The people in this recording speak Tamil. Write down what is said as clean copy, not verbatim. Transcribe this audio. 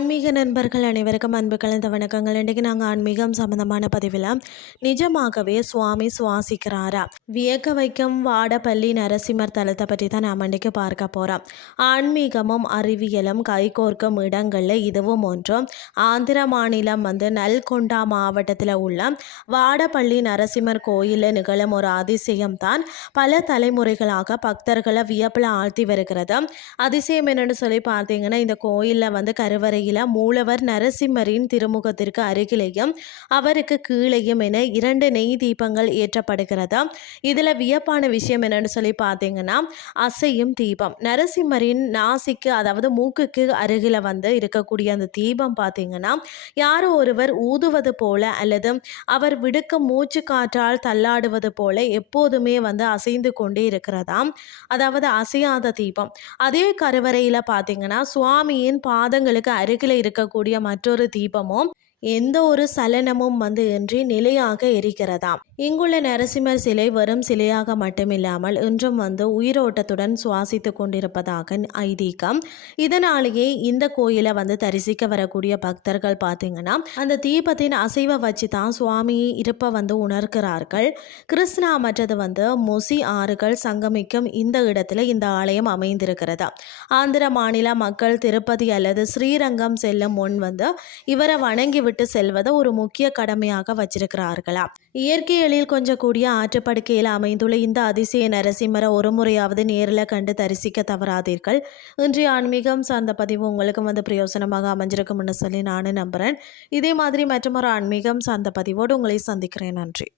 ஆன்மீக நண்பர்கள் அனைவருக்கும் அன்பு கலந்த வணக்கங்கள். இன்றைக்கு நாங்கள் ஆன்மீகம் சம்பந்தமான பதிவில் நிஜமாகவே சுவாமி சுவாசிக்கிறாரா, வியக்க வைக்கும் வாடப்பள்ளி நரசிம்மர் தலத்தை பற்றி தான் நாம் இன்றைக்கு பார்க்க போகிறோம். ஆன்மீகமும் அறிவியலும் கைகோர்க்கும் இடங்களில் இதுவும் ஒன்றும். ஆந்திர மாநிலம் நல்கொண்டா மாவட்டத்தில் உள்ள வாடப்பள்ளி நரசிம்மர் கோயிலில் நிகழும் ஒரு அதிசயம் தான் பல தலைமுறைகளாக பக்தர்களை வியப்பில் ஆழ்த்தி வருகிறது. அதிசயம் என்னென்னு சொல்லி பார்த்தீங்கன்னா, இந்த கோயிலில் கருவறையில் மூலவர் நரசிம்மரின் திருமுகத்திற்கு அருகிலேயும் அவருக்கு கீழேயும் என 2 நெய் தீபங்கள் ஏற்றப்படுகிறது. இதில் வியப்பான விஷயம் என்னன்னு சொல்லி பார்த்தீங்கன்னா, அசையும் தீபம். நரசிம்மரின் நாசிக்கு, அதாவது மூக்குக்கு அருகில் இருக்கக்கூடிய அந்த தீபம் பார்த்தீங்கன்னா, யாரோ ஒருவர் ஊதுவது போல அல்லது அவர் விடுக்கும் மூச்சு காற்றால் தள்ளாடுவது போல எப்போதுமே அசைந்து கொண்டே இருக்கிறதாம். அதாவது அசையாத தீபம். அதே கருவறையில் பார்த்தீங்கன்னா, சுவாமியின் பாதங்களுக்கு அருகில் இருக்கக்கூடிய மற்றொரு தீபமும் எந்த ஒரு சலனமும் இன்றி நிலையாக எரிக்கிறதாம். இங்குள்ள நரசிம்மர் சிலை வெறும் சிலையாக மட்டுமில்லாமல் இன்றும் உயிரோட்டத்துடன் சுவாசித்து கொண்டிருப்பதாக ஐதீகம். இதனாலேயே இந்த கோயிலை தரிசிக்க வரக்கூடிய பக்தர்கள் பார்த்தீங்கன்னா, அந்த தீபத்தின் அசைவை வச்சு தான் சுவாமி இருப்ப உணர்கிறார்கள். கிருஷ்ணா மற்றது முசி ஆறுகள் சங்கமிக்கும் இந்த இடத்துல இந்த ஆலயம் அமைந்திருக்கிறது. ஆந்திர மாநில மக்கள் திருப்பதி அல்லது ஸ்ரீரங்கம் செல்லும் முன் இவரை வணங்கி விட்டு செல்வதை ஒரு முக்கிய கடமையாக வச்சிருக்கிறார்களா. இயற்கையில் கொஞ்சம் கூடிய ஆற்றுப்படுக்கையில் அமைந்துள்ள இந்த அதிசய நரசிம்மரை ஒரு முறையாவது நேரில் கண்டு தரிசிக்க தவறாதீர்கள். இன்றைய ஆன்மீகம் சார்ந்த பதிவு உங்களுக்கு பிரயோசனமாக அமைஞ்சிருக்கும்னு சொல்லி நானும் நம்புகிறேன். இதே மாதிரி மற்றொரு ஆன்மீகம் சார்ந்த பதிவோடு உங்களை சந்திக்கிறேன். நன்றி.